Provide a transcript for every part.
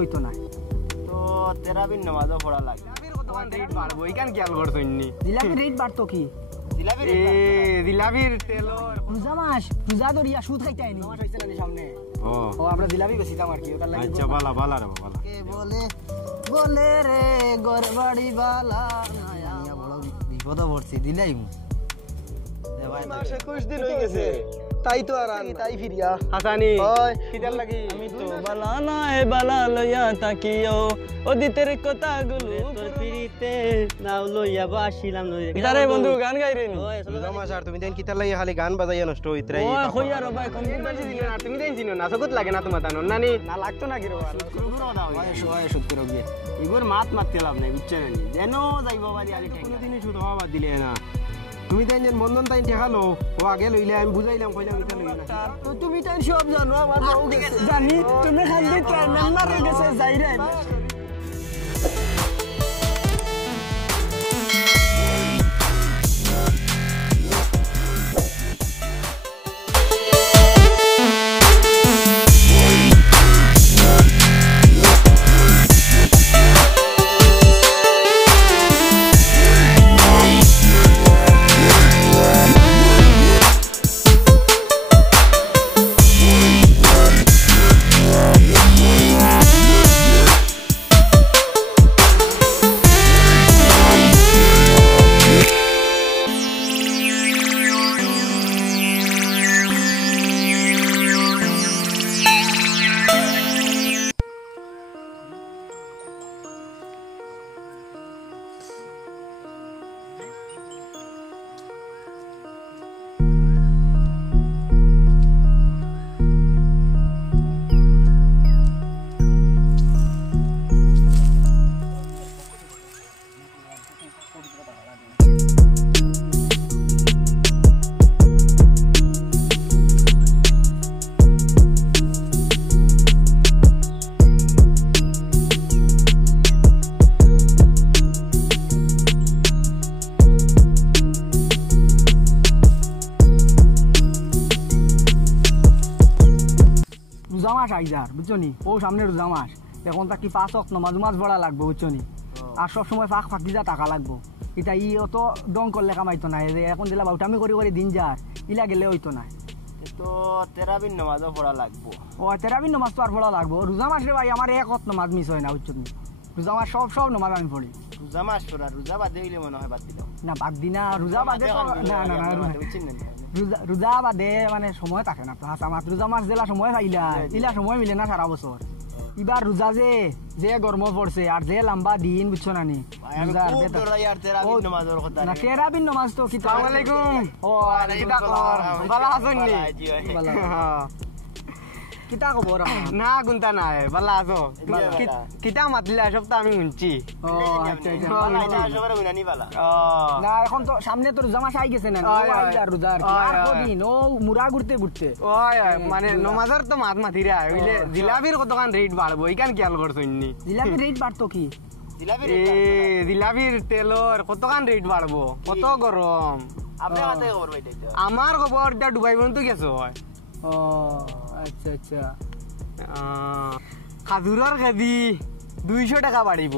হইতো না তো তেরাবির নামাজও পড়া লাগে রেট বাড়বো এইখান খেয়াল করছো ইন্নি জিলাপির রেট বাড়তো কি জিলাপির তেলর রোজা মাস রোজা ধরিয়া সুদ খাইতে আইনি সামনে ও আমরা জিলাপি বেচিতাম আর কি ওটার লাগি আচ্ছা বালা বালা রে বালা কে বলে বলে রে গরবাড়ি বালা না বড় বিপদ পড়ছি দিলাই মু মাসে 21 দিন হয়ে গেছে তাই তো আর তাই ফিরিয়া হাসানি ওই কিদার লাগি আমি তো বালা না এ বালা লইয়া তাকিও ওদিতের কথাগুলো তোর পিরিতে নাও লইয়া বাসিলাম কিদারে বন্ধু গান গাই রে রোজা মাস আর তুমি দেন কিতার লাগি খালি গান বাজাইয়া নষ্ট হইতরা ওই কইয়া রে ভাই কম্পিউটার দিলে না তুমি দেন চিনো না সগত লাগে না তোমার তানো নানি না লাগতো না কি রে সত্যি রবি ইগোর মাত মারতে লাভ নাই বুঝছেন নি যেন যাইব বাড়ি আগে ঠেকা দিনে শুধু হওয়া দিলে না তুমি তাই যেন বন্ধন তাই ঠেকালো ও আগে লইলে আমি বুঝাইলাম কইলাম এটা লইলা তো তুমি তাই সব জানো আমার বউ গেছে জানি তুমি খালি ট্রেন নাম্বার গেছে যাইরে রোজা মাস আইজার বুঝছো নি ও সামনে রোজা মাস এখন তা কি 5 ওয়াক্ত নামাজ পড়া লাগবে বুঝছো নি আর সব সময় ফাঁকি যা টাকা লাগবো এটা ই অত ডং করলে কামাইতো না এখন দিলা বাউটামি করে দিন যার ইলা গেলে হইতো না তো তেরাবির নামাজও পড়া লাগবো ও তেরাবির নামাজ তো আর পড়া লাগবো রোজা মাসে ভাই আমার এক ওয়াক্ত নামাজ মিস হয় না বুঝছো নি রোজা মাস সব নামাজ আমি পড়ি রোজা মাস পড়া রোজা বাদে হইলে মনে হয় বাদ দিলাম না বাদ দিনা রোজা বাদে তো না রোজা বাদে মানে সময় থাকে না প্লাস আমার রোজা মাস জেলা সময় পাইলা ইলা সময় মিলে না সারা বছর এবার রোজা যে গরম পড়ছে আর যে লম্বা দিন বুঝছো না নি তেরাবির নামাজ তো কি আসসালামু আলাইকুম ও কিটা খবর ভালো আছেন নি কিটা খবর না গুনতা না ভালো আছো কিটা মাতলা সব তো আমি শুনছি ও না এখন তো সামনে তো রোজা মাস আই গেছে না রোজার আর কদিন ও মুরা ঘুরতে ওই মানে নমাজের তো মাত মাতিরা হইলে জিলাপির কতখান রেট বাড়বো এইখান খেয়াল করছো নি জিলাপির রেট বাড়তো কি জিলাপির তেলর কতখান রেট বাড়বো কত গরম আমার খবর এটা ডুবাই বন্ধু গেছো হয় ও আচ্ছা আচ্ছা খাজুরের কেজি 200 টাকা বাড়িব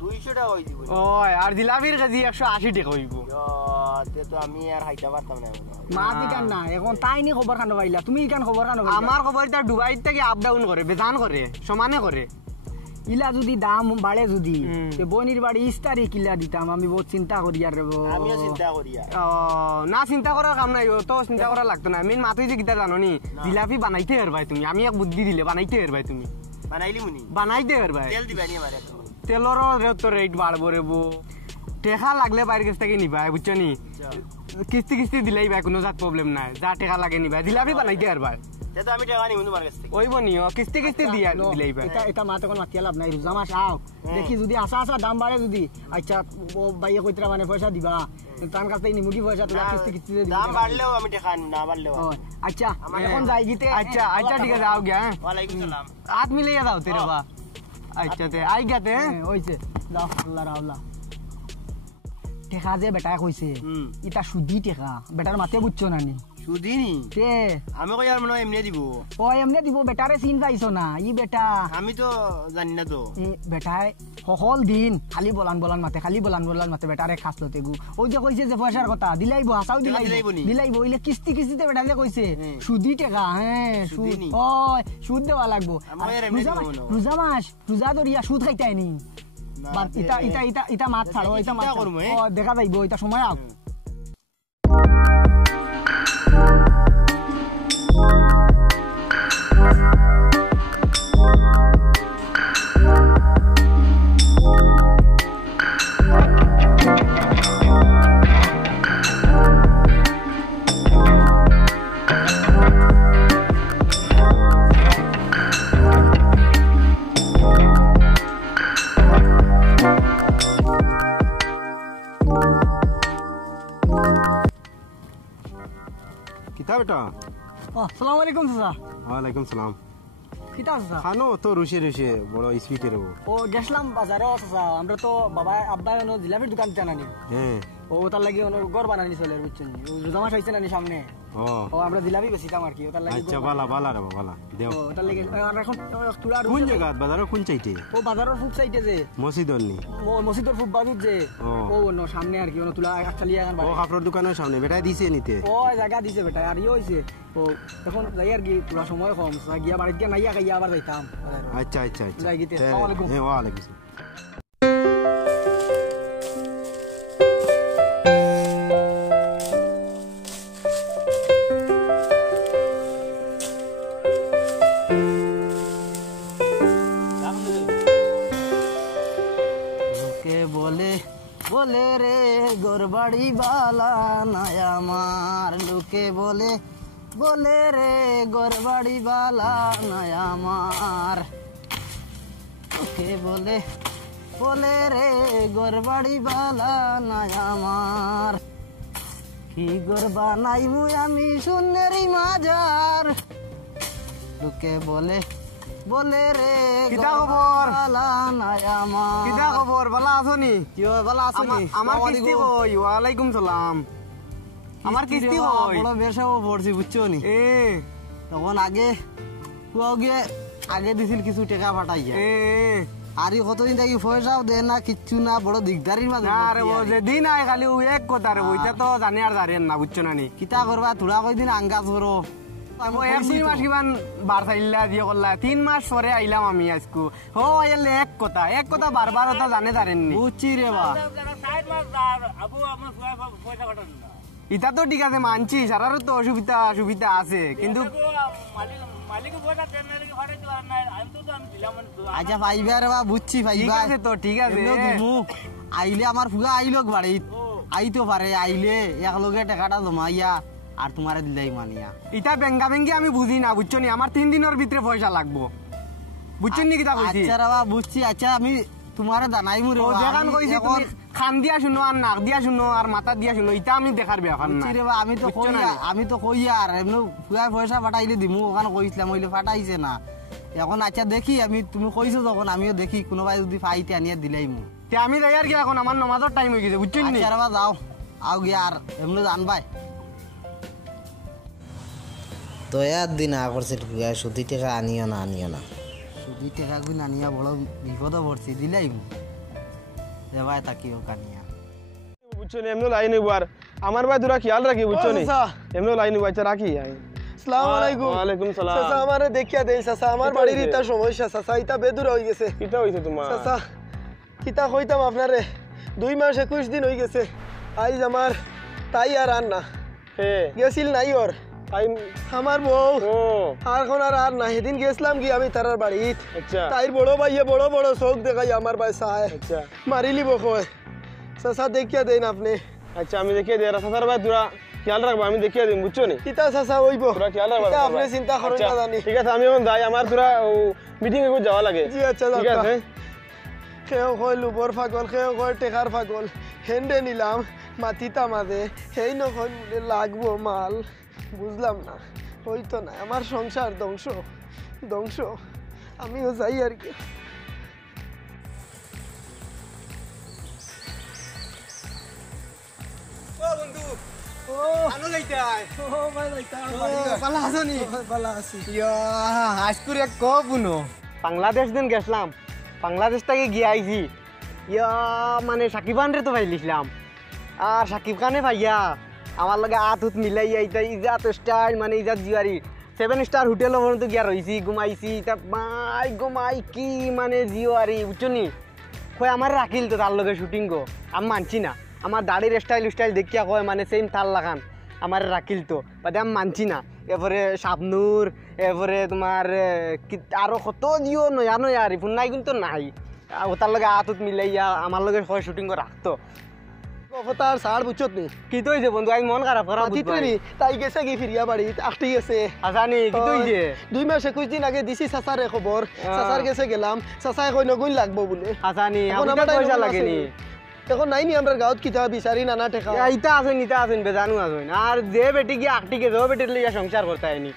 200 টাকা হইব ওই আর জিলাপির কেজি 180 টাকা হইব তে তো আমি আর খাইতে পারতাম না মা দিকান না এখন তাই নি খবর খানো পাইলা তুমি কেন খবর খানো আমার খবর এটা দুবাই থেকে আপ ডাউন করে বেজান করে সমানে করে ইলা যদি দাম বাড়ে যদি বনির বাড়ি 20 তারিখ ইলা দিতাম আমি বহুত চিন্তা করি আর আমিও চিন্তা করি না চিন্তা করার কাম নাই তো চিন্তা করা লাগতো না মেন মাতুই যে কিটা জানো নি জিলাপি বানাইতে আর ভাই তুমি আমি এক বুদ্ধি দিলে বানাইতে আর ভাই তুমি বানাইলি মুনি বানাইতে আর ভাই তেল দিবানি আমারে তেলর তো রেট বাড়বো রে বো টেকা লাগলে বাইরের কাছ থেকে নিবা বুঝছো নি কিস্তি দিলেই ভাই কোনো জাত প্রবলেম নাই যা টেকা লাগে নিবা জিলাপি বানাইতে আর ভাই তো আমি টাকা নিমু তোমার কাছ থেকে ওইব নিও কিস্তি দিয়া দিলেই ভাই এটা মা তখন মাতিয়া লাভ নাই রোজা মাস আও দেখি যদি আসা দাম বাড়ে যদি আচ্ছা ও ভাইয়া কইতরা মানে পয়সা দিবা তার কাছ থেকে নিমুকি পয়সা তোলা কিস্তি দাম বাড়লেও আমি টাকা না বাড়লেও আচ্ছা এখন যাই গিতে আচ্ছা ঠিক আছে আও গিয়া ওয়ালাইকুম সালাম হাত মিলাইয়া দাও তেরে বা আচ্ছা তে আই গাতে হইছে যাও আল্লাহ রাউলা টেকা যে বেটায় কইছে ইটা সুদি টেকা বেটার মাতে বুঝছো না নি সুদিনি তে আমি কই আর মনে হয় এমনি দিব ও এমনি দিব বেটারে চিন পাইছো না ই বেটা আমি তো জানি না তো ই বেটায় সকল দিন খালি বলান বলান মাতে খালি বলান বলান মাতে বেটারে খাস লতে গু ওই যে কইছে যে পয়সার কথা দিলাইবো হাসাও দিলাইবো নি? দিলাইবো ইলে কিস্তি কিস্তিতে বেটা যে কইছে হুম। সুদি টাকা হ্যাঁ সুদ সুদি নি? ওই সুদ দেওয়া লাগবো আমার এর এমনি দিব মনে হয়। রোজা ধরিয়া সুদ খাইতাই নি না, বাট ইটা ইটা ইটা ইটা মাছ ছাড়ো ইটা মাছ চিন্তা ছাড়ো। করবো, ও দেখা যাইবো ইটা সময় আও কিতা বেটা ও আসসালামু আলাইকুম চাচা ওয়ালাইকুম সালাম কিতা চাচা খানো তো রুশে রুশে বড় স্পিডে রবো ও গেছিলাম বাজারে চাচা আমরা তো বাবা আব্বা জিলাপির দোকান জানানি হ্যাঁ ও তার লাগি গড় বানানি চলে বুঝছেন রোজা মাস হয়েছে নানি সামনে ও ও আমরা জিলাপি বেশিতাম আর কি ও তার লাগি আচ্ছা বালা বালা রে বালা দেও ও তার লাগি আর এখন তুলা কোন জায়গা বাজার কোন চাইতে ও বাজারের ফুট সাইডে যে মসজিদর নি মসজিদের ফুট বাজুত যে ও। ও অন্য সামনে আর কি ও তুলা চালিয়ে এখন ও কাপড়ের দোকানের সামনে বেটা দিছে নিতে ও জায়গা দিছে বেটা আর ইয়ে হয়েছে ও এখন যাই আর কি তুলা সময় কম গিয়া বাড়িতে গিয়া নাইয়া খাইয়া আবার যাইতাম আচ্ছা আচ্ছা আচ্ছা যাই গিতে, তে- আসসালামু আলাইকুম। হ্যাঁ ওয়ালাইকুম আসসালাম। লোকে বলে বলে রে গোরবাড়ি বালা নাই আমার লোকে বলে বলে রে গোরবাড়ি বালা নাই আমার লোকে বলে বলে রে গোরবাড়ি বালা নাই আমার কি গরবা নাই মুই আমি শূন্যেরই মাজার লোকে বলে বলে রে কিতা খবর? বালা নাই আমার কিতা খবর বালা আছো নি কিয় বালা আছো নি আমার কিস্তি কই ওয়ালাইকুম সালাম আমার কিস্তি কই বড় বেশাও পড়ছি বুঝছো নি এ তখন আগে কুয়াও গিয়ে আগে দিছিল কিছু টাকা ফাটাইয়া এ আর ই কতদিন থাকি পয়সাও দেয় না কিচ্ছু না বড় দিগদারির মাঝে না রে পড়ছি ও আর। যে দিন আয় খালি ও এক কথা রে ওইটা তো জানি আর জানেন না বুঝছো না নি কিতা করবা তোরা কয়দিন আঙ্গাজ করো ও এক দুই মাস কিমান বার চাইলা দিয়ে করলা 3 মাস পরে আইলাম আমি আজকু ও আইলে এক কথা বারবার তো জানে জানেন নি বুঝছি রে বা ইটা তো ঠিক আছে মানছি সারারও তো অসুবিধা আছে কিন্তু আচ্ছা পাইবা রে বা বুঝছি ঠিক পাইবা আছে তো ঠিক আছে এমনিও দিমু। আইলে আমার ফুগা আইলো বাড়িত আইতো পারে আইলে একলগে টাকাটা জমাইয়া আর তোমারে দিলাই মানিয়া ইটা বেঙ্গা বেঙ্গি আমি বুঝি না বুঝছো নি আমার 3 দিনের ভিতরে পয়সা লাগবো বুঝছেন নি কিটা কইছি আচ্ছা রে বা বুঝছি আচ্ছা আমি তোমারে জানাইমু রে ও বা, যেখান আমি কইছি এখন- তুমি খান দিয়া শুনো আর নাক দিয়া শুনো আর মাথা দিয়া শুনো ইটা আমি দেখার ব্যাপার না বুঝছি রে বা, বুঝছো না? আমি তো কই আর এমনি ফুয়া পয়সা পাঠাইলে দিমু ওখানে কইছিলাম হইলে পাঠাইছে না এখন আচ্ছা দেখি আমি তুমি কইছো তখন আমিও দেখি কোনোবাই যদি পাইতে আনিয়া দিলাইমু তে আমি যাই আর কি এখন আমার নমাজের টাইম হয়ে গেছে বুঝছেন নি আচ্ছা রে বা যাও আও গিয়া আর এমনি জানবাই তো এর দিন করছিল সুদি টাকা আনিও না সুদি টাকা গুণ আনিয়া বড় বিপদে পড়ছি দিলাইমু দেবাই তাকিও কানিয়া বুঝছো নি এমনি লাইন হইব আর আমার ভাই তোরা খেয়াল রাখি বুঝছো নি এমনি লাইন হইব আচ্ছা রাখি আসসালামু আলাইকুম ওয়ালাইকুম সালাম চাচা আমারে দেখিয়া দেই চাচা আমার কিতা বাড়ির হইছে? ইটা সমস্যা চাচা ইটা বেদুর হয়ে গেছে কিটা হইছে তোমার চাচা কিতা কইতাম আপনারে 2 মাস 21 দিন হয়ে গেছে আইজ আমার তাই আর না হে গেছিল নাই ওর টাইম আমার বউ ও আর এখন আর না সেদিন গেছিলাম কি আমি তারার বাড়িত আচ্ছা তাইর বড় ভাইয়ে বড় বড় চোখ দেখাই আমার ভাই চায় আচ্ছা মারিলিব কয় চাচা দেখিয়া দেন আপনি আচ্ছা আমি দেখিয়ে দিই রাসার ভাই তোরা খেয়াল রাখবো আমি দেখিয়ে দিই বুঝছো নি কিতা চাচা হইব তোরা খেয়াল রাখবা কিতা আপনি চিন্তা করেন আচ্ছা, না জানি ঠিক আছে আমি এখন যাই আমার তোরা মিটিং এ যাওয়া লাগে জি আচ্ছা ঠিক আছে সেও কয় লুবর পাগল সেও কয় টেকার পাগল হেন্ডে নিলাম মাটিতা মাঝে সেই নকয় মুলে লাগবো মাল বুঝলাম না হইতো না আমার সংসার ধ্বংস ধ্বংস আমিও যাই আর কি ও আনো যাইতাই ও ভাই যাইতা পালা আসনি ভালো আছি ইয়া আজকুর এক কবুনো বাংলাদেশ দিন গেছলাম বাংলাদেশ থেকে গিয়ে আইছি ইয়া মানে সাকিব খানরে তো পাইলিছিলাম আর সাকিব খানে ভাইয়া আমার লগে আতুত মিলাই আইতা ইজাত স্টাইল মানে ইজাত জিয়ারি 7 স্টার হোটেল পর্যন্ত গিয়া রইছি ঘুমাইছি তা মাই ঘুমাই কি মানে জিওয়ারি বুঝছনি কই আমার রাখিল তো তার লগে শুটিং গো আমি মানছি না আমার দাড়ির স্টাইল দেখিয়া কয় মানে সেম তার লাগান আমার রাখিল তো বাদে আমি মানছি না এরপরে শাবনুর এরপরে তোমার আরো কত দিও নয়া নয়া রিফুন নাই কিন্তু নাই তার লগে আতুত মিলাইয়া আমার লগে হয় শুটিং করে রাখতো কথার সার বুঝছত নি কি তো হইছে বন্ধু আমি মন খারাপ করা তিতরি তাই গেছে কি ফিরিয়া বাড়ি আটটি গেছে আসানি কি তো হইছে 2 মাস 21 দিন আগে দিছি সাসারে খবর সাসার গেছে গেলাম সাসায় কই নগুন লাগবো বলে আসানি এখন আমার আমার পয়সা লাগেনি এখন নাই নি আমরা গাঁৱত কিতা বিচারি নানা ঠেকা ইতা আছেন বেজানু আছেন আর যে বেটি গিয়ে আটটি গেছে ও বেটির লিয়া সংসার করতে আইনি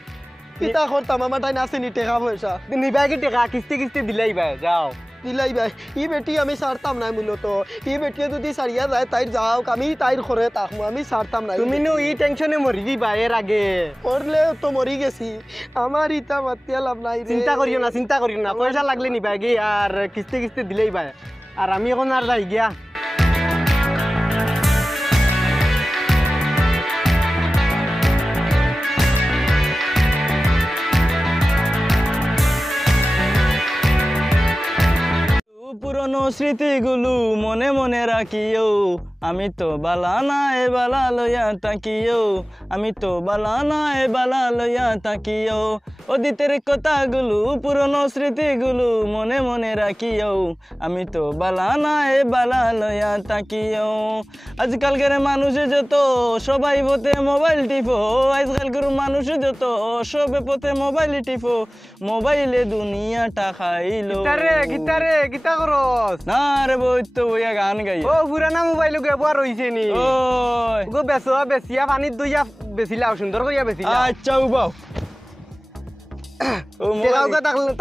কিতা করতাম আমার তাই নাছে নি ঠেকা পয়সা নিবাই কি টাকা কিস্তি দিলাই ভাই যাও দিলাই ভাই ই বেটি আমি ছাড়তাম না মূলত ই বেটিয়ে যদি ছাড়িয়া যায় তাই যাও আমি তাইর ঘরে থাকবো আমি ছাড়তাম না তুমি নো ই টেনশনে মরি দিবা এর আগে করলে তো মরি গেছি আমার ইটা মাতিয়া লাভ নাই রে চিন্তা করিও না পয়সা লাগলে নিবাই কি আর কিস্তি দিলেই ভাই আর আমি এখন আর যাই গিয়া পুরনো স্মৃতিগুলো মনে মনে রাখিও আমি তো বালা না এ বালা লইয়া তাকিও আমি তো বালা না এ বালা লইয়া তাকিও অতীতের কথাগুলো পুরনো স্মৃতিগুলো মনে মনে রাখিও আমি তো বালা না এ বালা লইয়া তাকিও আজকালকার মানুষ যত সবাই পথে মোবাইল টিপো আজকালকার মানুষ যত সবে পথে মোবাইল টিপো মোবাইলে দুনিয়াটা খাইলো গিতা করস না রে বই তো বইয়া গান গাই ও পুরানা মোবাইল ব্যবহার হইছে নি ওই গো বেসিয়া পানিত দইয়া বেছিলাও সুন্দর কইয়া বেছিলাও আচ্ছা উবাও ও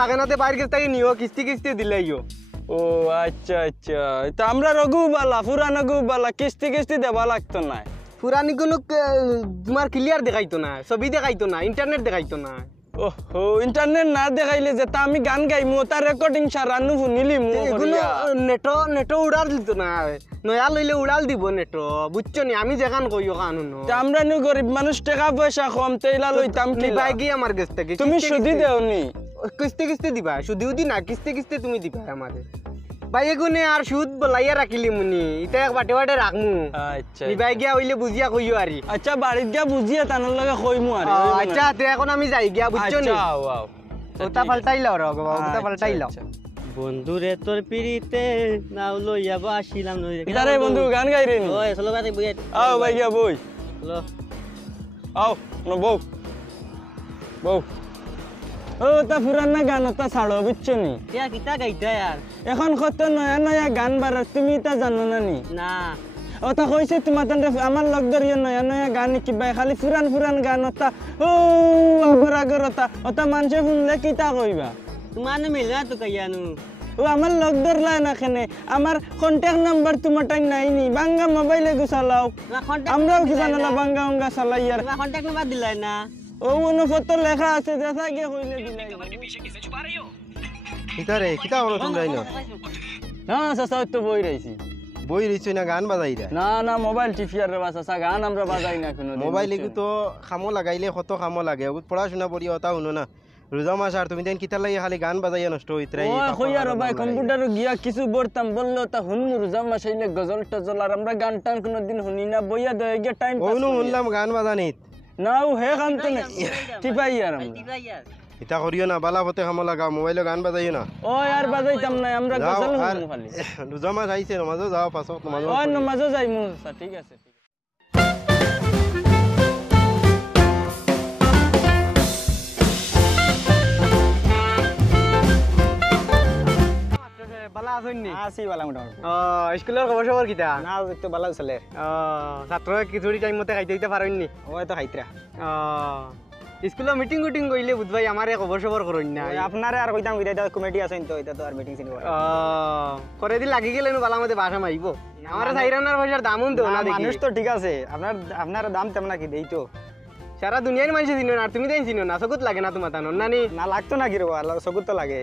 তাকে নাতে বাইরে গেছে তাকে নিও কিস্তি দিলাইও ও আচ্ছা তো আমরা রঘুবালা পুরানো গুবালা কিস্তি দেবা লাগতো না পুরানি কোনো তোমার ক্লিয়ার দেখাইতো না ছবি দেখাইতো না ইন্টারনেট দেখাইতো না ওহো ইন্টারনেট না দেখাইলে যে তা আমি গান গাইমু তার রেকর্ডিং সারানু শুনিলি মু এগুলো নেটো উড়াল দিত না নয়া লইলে উড়াল দিব নেটো বুঝছো নি আমি যেখান কইও কানুন আমরা নি গরিব মানুষ টাকা পয়সা কম তেইলা লইতাম কি ভাই গিয়ে আমার কাছ থেকে তুমি সুদি দেওনি কিস্তি দিবা সুদিও দি না কিস্তি তুমি দিবা আমাদের ভাই এগুনে আর সুদ বলাইয়া রাখিলি মুনি এটা এক বাটে রাখমু আচ্ছা নিবাই গিয়া হইলে বুঝিয়া কইও আরি আচ্ছা বাড়িত গিয়া বুঝিয়া তানোর লগে কইমু আর আচ্ছা তে এখন আমি যাই গিয়া বুঝছো নি আচ্ছা ওয়াও ওটা পাল্টাইলাও রে বাবা ওটা পাল্টাইলাও বন্ধুরে তোর পিরিতে নাও লইয়া বাসিলাম নই ইদারে বন্ধু গান গাই রে নি ওই চলো বাতে বই আও ভাই গিয়া বই চলো আও নো বউ ও তা পুরানা গান তা ছাড়ো বুঝছো নি क्या किता गाइता यार এখন কত নয়া গান বাড়ার তুমি তা জানো না নি ना ও তা কইছে তোমার তান্ডে আমার লগ ধরিয়া নয়া গান কিবা খালি পুরান গান ওটা ও আগর ওটা মানুষে শুনলে কিতা কইবা तुम्हारे मिलना तो कहिया नु ও আমার লগ ধরলা না কেনে আমার কন্টাক্ট নাম্বার তোমার টাই নাই নি বাঙ্গা মোবাইলে গুছালাও আমরাও কি জানো না বাঙ্গা চালাই আর तुम्हारा कांटेक्ट नंबर दिला ना ও অনুপত্র লেখা আছে দেখা গিয়ে কইলে দিলাই কিতারে কিতা হলো তোমরা ইনো না সাসা তো বই রইছি বই রইছো না গান বাজাইরা না মোবাইল টিপিয়ার রে বাসা গান আমরা বাজাই না কোনো মোবাইল এগু তো খামো লাগাইলে কত খামো লাগে ওগুত পড়াশোনা পড়ি ওটা শুনো না রোজা মাস আর তুমি দেন কিতার লাগে খালি গান বাজাইয়া নষ্ট হইতরাই ও কইয়া রে ভাই কম্পিউটার গিয়া কিছু বলতাম বললো তা হুনমু রোজা মাস হইলে গজল টজল আর আমরা গান টান কোনদিন শুনি না বইয়া দে গিয়া টাইম পাস ওনু শুনলাম গান বাজানিত নাও হে গান তো না টিপাই আর আমরা এটা করিও না বালা পথে খামো লাগা মোবাইলে গান বাজাইও না ও আর বাজাইতাম না আমরা গজল শুনমু খালি রোজা মাস আইছে নমাজও যাও পাছত নমাজও ও নমাজও যাইমু ঠিক আছে বালা আছনি আসি বালা মোটামুটি স্কুলের খবর কিতা না একটু বালা চলে ছাত্র কিছুড়ি টাইম মতে খাইতে দিতে পারেননি ও তো খাইতরা স্কুলে মিটিং উটিং কইলে বুধবাই আমারে খবর সবর করুন না আপনারে আর কইতাম এটা কমিটি আছেন তো এটা তো আর মিটিং চিনি করে দি লাগি গেলেন বালা মধ্যে বাসা মাইব আমার সাইরানার পয়সার দামুন তো না মানুষ তো ঠিক আছে আপনার দাম তেমন কি দেই তো সারা দুনিয়ার মানুষ চিনো না আর তুমি তাই চিনো না চকুত লাগে না তোমার তানো নানি না লাগতো না কি রে চকুত তো লাগে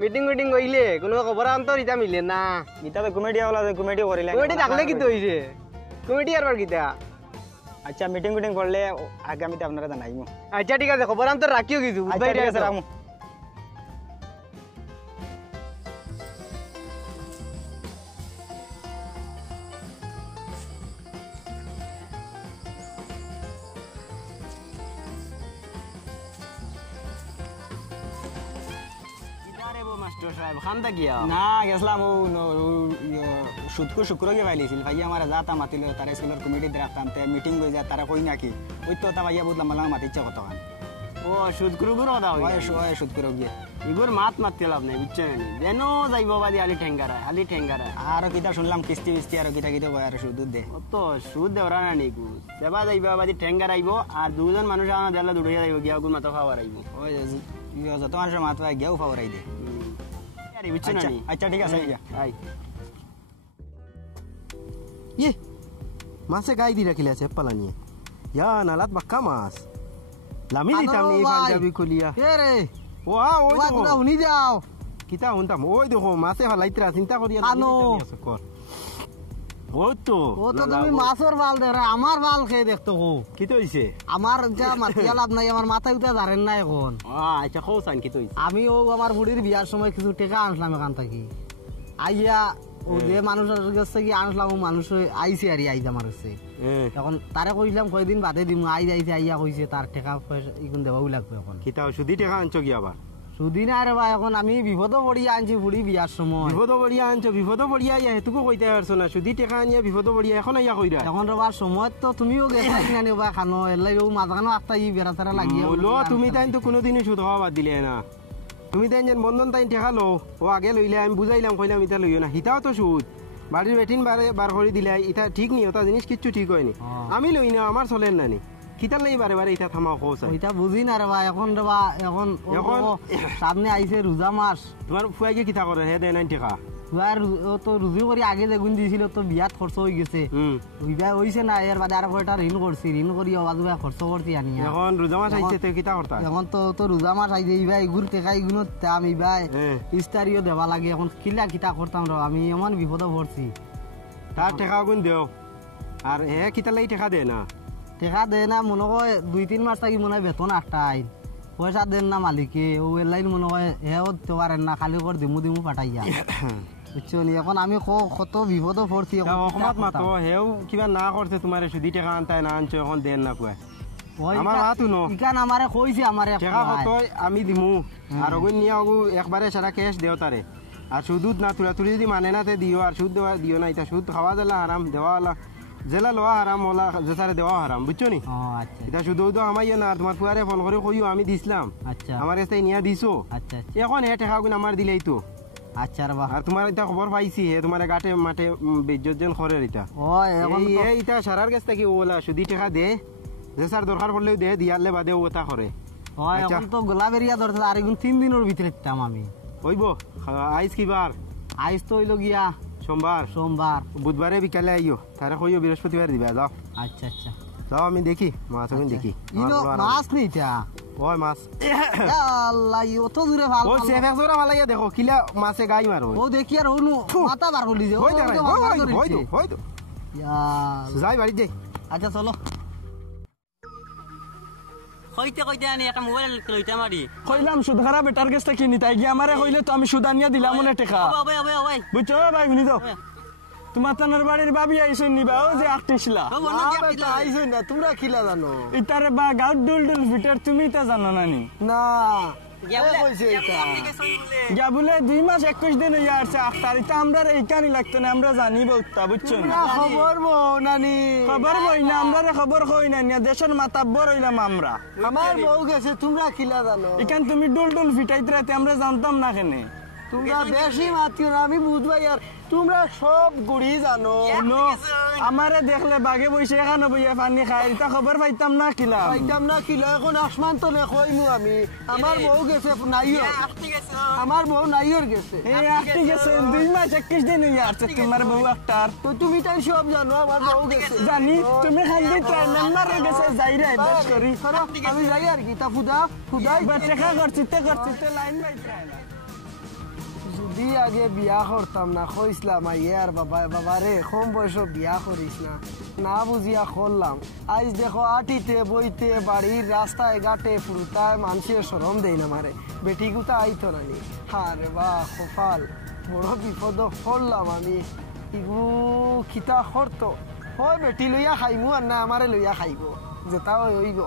মিটিং মিটিং কইলে কোনো খবর আন্তর ইটা মিলে না ইটা তো কমিটি হলা কমিটি করিলে কমিটি থাকলে কি হইছে কমিটি আর কিটা আচ্ছা মিটিং করলে আগামীতে আপনারা জানাইমু আচ্ছা ঠিক আছে খবর আন্তর রাখিও কিছু আচ্ছা ঠিক আছে রামু না গেছিলাম শুক্র গিয়ে পাইলিছিল ভাইয়া আমার যাতা মাতিল তারা স্কুলের কমিটিতে রাখতাম মিটিং করে যায় তারা কই নাকি ওই তো তা ভাইয়া বুঝলাম মালা মাতি ইচ্ছা কতখান ও সুদকুরু গুরু কথা শুক্র গিয়ে ইগুর মাত মারতে লাভ নাই বুঝছো না যেন যাইব বাদি আলি ঠেঙ্গারা আর কিতা শুনলাম কিস্তি বিস্তি আর কিতা কয় আর সুদ দে তো সুদ দেওয়া না নিকু সেবা যাইবা বাদি ঠেঙ্গার আইব আর দুজন মানুষ আমার দেলা দুড়িয়া যাইব গিয়া গুণ মাথা খাওয়ার আইব ওই যত মানুষের মাথা গিয়াও ফাওয়ারাই দে বুঝছো না আচ্ছা ঠিক আছে আই ইয়ে মাছে গাই দি রাখিলে আছে পালা নিয়ে ইয়া নালাত বাক্কা মাছ লামি দিতাম নি পাঞ্জাবি খুলিয়া এ রে ও ওই ওয়া দেখো তোরা উনি যাও কিতা হুনতাম ওই দেখো মাছে ফালাইতরা চিন্তা করিয়া আনো। ও তো ও তো তুমি মাছের বাল দে রে আমার বাল খেয়ে দেখতো কো কি তো হইছে আমার যা মাতিয়া লাভ নাই আমার মাথায় উঠে ধরেন না এখন আচ্ছা খো সান কি তো আমি ও আমার বুড়ির বিয়ার সময় কিছু টাকা আনলাম এখান থেকে আইয়া ও যে মানুষের কাছে কি আনলাম ও মানুষ আইছে আর আইজ আমার কাছে এখন তারে কইলাম কয়দিন বাদে দিম আইছে আইয়া কইছে তার টাকা পয়সা ইগুন দেবাও লাগবে এখন কিতা সুদি টাকা আনছো কি আবার সুদিন আরে ভাই এখন আমি বিপদ পড়িয়া আনছি বুড়ি বিয়ার সময় বিপদ বড়িয়া আনছো বিপদ বড়িয়া ইয়া হেতুকো কইতে পারছো না সুদি টাকা আনিয়া বিপদ বড়িয়া এখন ইয়া কইরা এখন রবার সময় তো তুমিও গেছা কিনা নিবা খানো এলাই ও মাঝখানো একটা ই বেড়া তারা লাগিয়ে বলো তুমি তাই তো কোনোদিনই সুদ খাওয়া বাদ দিলে না তুমি তাই যেন বন্ধন তাই টাকা লো ও আগে লইলে আমি বুঝাইলাম কইলাম ইটা লইও না হিতাও তো সুদ বাড়ির বেটিন বার করে দিলে এটা ঠিক নি ওটা জিনিস কিচ্ছু ঠিক হয়নি আমি লই না আমার চলেন না নি কিতার লাগি বারে বারে এটা থামাও কৌস ওইটা বুঝি না রে ভাই এখন রে বা এখন এখন সামনে আইছে রোজা মাস তোমার ফুয়াইকে কিতা করে হে দেয় নাই টাকা ফুয়ার ও তো রুজি করে আগে যে গুণ দিয়েছিল তো বিয়াত খরচ হয়ে গেছে ওইটা হইছে না এর বাদে আর কয়টা ঋণ করছি ঋণ করি আবাজ ভাই খরচ করছি আনি এখন রোজা মাস আইছে তো কিতা করতা এখন তো রোজা মাস আইছে এই ভাই গুর টেকা ইগুনো আমি ভাই ইস্তারিও দেবা লাগে এখন কিলা কিতা করতাম রে আমি এমন বিপদে পড়ছি তার টাকা গুণ দেও আর হে কিতা লাগি টাকা দে না টেকা দেয় না মনে হয় 2-3 মাস থাকি মনে হয় বেতন আটটাই পয়সা দেন না মালিকে ও এলাইন মনে হয় হেও দিতে পারেন না খালি করে দিমু পাঠাইয়া বুঝছো নি এখন আমি কত বিপদ পড়ছি অসমত মাতো হেও কিবা না করছে তোমার সুদি টাকা আনতাই না আনছো এখন দেন না কুয়া আমার হাতু ন ইকান আমারে কইছে আমারে টাকা কত আমি দিমু আর ওগুন নিয়ে ওগু একবারে সারা ক্যাশ দেও তারে আর সুদ না তুলি যদি মানে না তে দিও আর সুদ দেওয়া দিও না এটা সুদ খাওয়া দিলা হারাম দেওয়া হলা জেলা লোয়া হারাম ওলা যেসারে দেওয়া হারাম বুঝছো নি আচ্ছা এটা শুধু তো আমাইয়া না আর তোমার ফুয়ারে ফোন করে কইও আমি দিছিলাম আচ্ছা আমার কাছে নিয়া দিছো আচ্ছা এখন হে টাকা গুণ আমার দিলেই তো আচ্ছা রে বাবা আর তোমার এটা খবর পাইছি হে তোমার গাটে মাঠে বেজ্জত যেন করে এটা এখন এই এটা সারার কাছ থেকে ওলা সুদি টাকা দে যে স্যার দরকার পড়লেও দে দিয়ালে বাদে ওটা করে এখন তো গোলাবেরিয়া ধরতে আর এখন 3 দিনের ভিতরে দিতাম আমি হইব আইস কি বার আইস তো হইলো গিয়া সোমবার বুধবারে বিকালে আইও তারে কইও বৃহস্পতিবার দিবা যাও আচ্ছা আচ্ছা যাও আমি দেখি মাছ আমি দেখি মাছ নেই এটা ওই মাছ আল্লাহ ও তো দূরে ভাল ও সেফ জোরা ভালাইয়া দেখো কিলা মাছে গাই মারো ও দেখি আর ওনু মাথা বার করলি যে হয়তো যাই বাড়ি যাই আচ্ছা চলো কইতে আনি একটা মোবাইল লইতে মারি কইলাম সুদ খারাপ বেটার কাছ থেকে কিনি তাই গিয়ে আমারে কইলে তো আমি সুদ আনিয়া দিলাম মনে টাকা ওই বুঝছো ভাই শুনি যাও তোমার তানার বাড়ির বাবি আইসন নিবা ও যে আটটিছিলা আইসো না তোমরা খিলা জানো ইতারে বা গাউট ডুল ফিটার তুমি তা জানো নানি না গিয়া বলে 2 মাস 21 দিন হইয়া আসছে আখতার ইতা আমরা এইখানি লাগতো না আমরা জানি বউতা বুঝছো না খবর বউ নানি খবর বই না আমরা খবর কই না দেশের মাতাব্বর হইলাম আমরা আমার বউ গেছে তোমরা খিলা জানো এখান তুমি ডুল ফিটাইতে রাতে আমরা জানতাম না কেনে তোমরা বেশি মাতিও না, আমি বুঝবাই আর তোমরা সব গুড়ি জানো। আমারে দেখলে বাগে বসে এখানে বইয়া পানি খাই, তা খবর পাইতাম না কিলা। পাইতাম না কিলো, এখন আসমান তো কইমু আমি। আমার বউ গেছে নাইও, আমার বউ নাইওর গেছে। এই আটটি গেছে 2 মাস 21 দিন হয়ে আসছে তোমার বউ একটার। তো তুমি তাই সব জানো, আমার বউ গেছে। জানি তুমি খান্দি ট্রাই মেম্বার গেছে যাই রে বেশ করি। আমি যাই আর কি, তা ফুদাই দেখা করছিতে লাইন বাইতে না। যদি আগে বিয়া করতাম না কইসলাম আইয়ে আর বাবা রে কম বয়স বিয়া করিস না, না বুঝিয়া করলাম। আজ দেখো আটিতে বইতে বাড়ির রাস্তায় ঘাটে ফুরুতায় মানুষের শরম দেই না মারে, বেটি গুতা আইতো না নি। হ্যাঁ রে বা কপাল, বড় বিপদ করলাম আমি। ইগু খিতা করতো হয় বেটি লইয়া খাইমু আর না আমারে লইয়া খাইব, যেটা হইব।